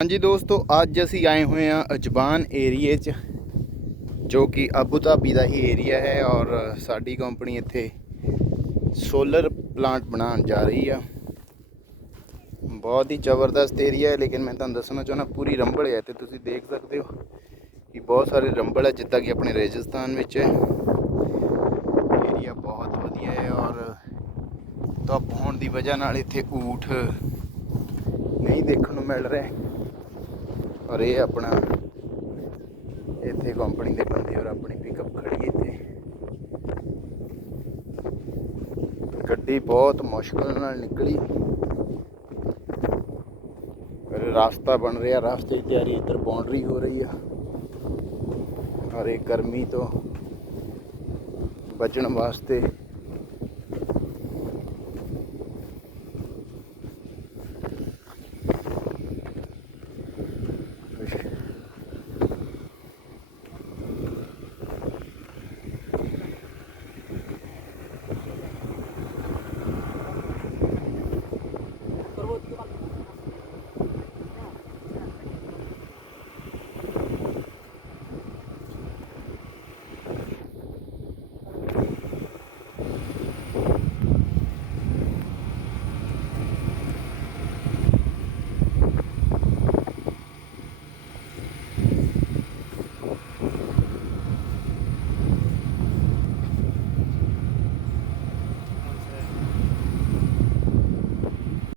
ਹਾਂਜੀ ਦੋਸਤੋ, ਅੱਜ ਅਸੀਂ ਆਏ ਹੋਏ ਹਾਂ ਅਜਬਾਨ ਏਰੀਏ 'ਚ, ਜੋ ਕਿ ਅਬੂ ਧਾਬੀ ਦਾ ਹੀ ਏਰੀਆ ਹੈ ਔਰ ਸਾਡੀ ਕੰਪਨੀ ਇੱਥੇ ਸੋਲਰ ਪਲਾਂਟ ਬਣਾਉਣ ਜਾ ਰਹੀ ਆ। ਬਹੁਤ ਹੀ ਜ਼ਬਰਦਸਤ ਏਰੀਆ ਹੈ, ਲੇਕਿਨ ਮੈਂ ਤੁਹਾਨੂੰ ਦੱਸਣਾ ਚਾਹੁੰਦਾ, ਪੂਰੀ ਰੰਬਲ ਹੈ ਤੇ ਤੁਸੀਂ ਦੇਖ ਸਕਦੇ ਹੋ ਕਿ ਬਹੁਤ ਸਾਰੇ ਰੰਬਲ ਹੈ, ਜਿੱਦਾਂ ਕਿ ਆਪਣੇ ਰਾਜਸਥਾਨ ਵਿੱਚ ਹੈ। ਏਰੀਆ ਬਹੁਤ ਵਧੀਆ ਹੈ ਔਰ ਧੁੱਪ ਹੋਣ ਦੀ ਵਜ੍ਹਾ ਨਾਲ ਇੱਥੇ ਊਠ ਨਹੀਂ ਦੇਖਣ ਨੂੰ ਮਿਲ ਰਿਹਾ। ਔਰ ਇਹ ਆਪਣਾ ਇੱਥੇ ਕੰਪਨੀ ਦੇ ਬੰਦੇ ਔਰ ਆਪਣੀ ਪਿਕਅਪ ਖੜੀ ਇੱਥੇ। ਗੱਡੀ ਬਹੁਤ ਮੁਸ਼ਕਲ ਨਾਲ ਨਿਕਲੀ। ਪਰ ਰਾਸਤਾ ਬਣ ਰਿਹਾ, ਰਾਸਤੇ ਦੀ ਤਿਆਰੀ ਇੱਧਰ ਬਾਉਂਡਰੀ ਹੋ ਰਹੀ ਆ। ਔਰ ਇਹ ਗਰਮੀ ਤੋਂ ਬਚਣ ਵਾਸਤੇ